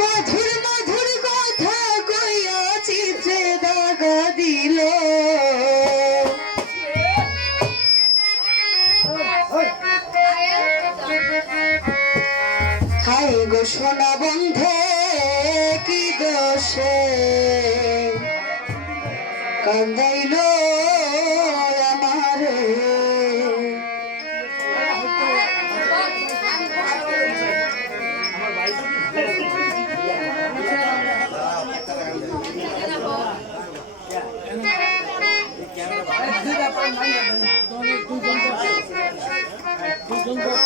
মধুর মধুর কথা কইয়া চিত্রে দাগা দিল। হাই গো সোনা বন্ধে কি দোষে? কান্দাইলো Don't.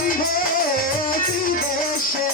বন্ধে কি দেশে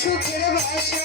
সুখের বাসা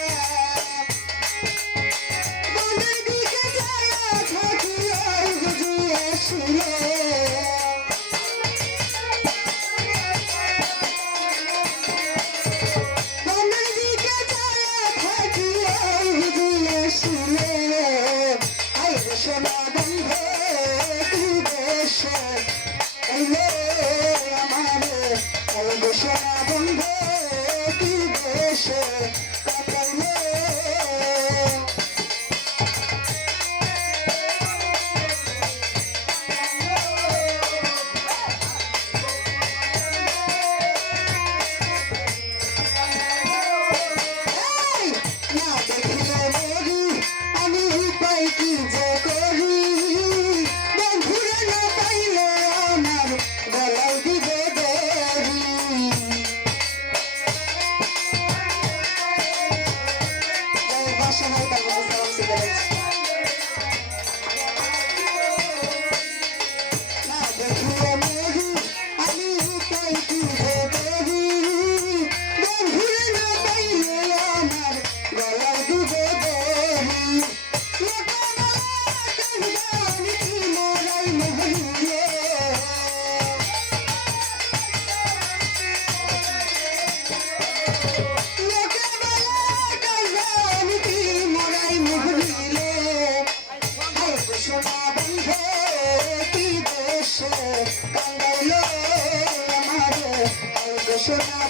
shit.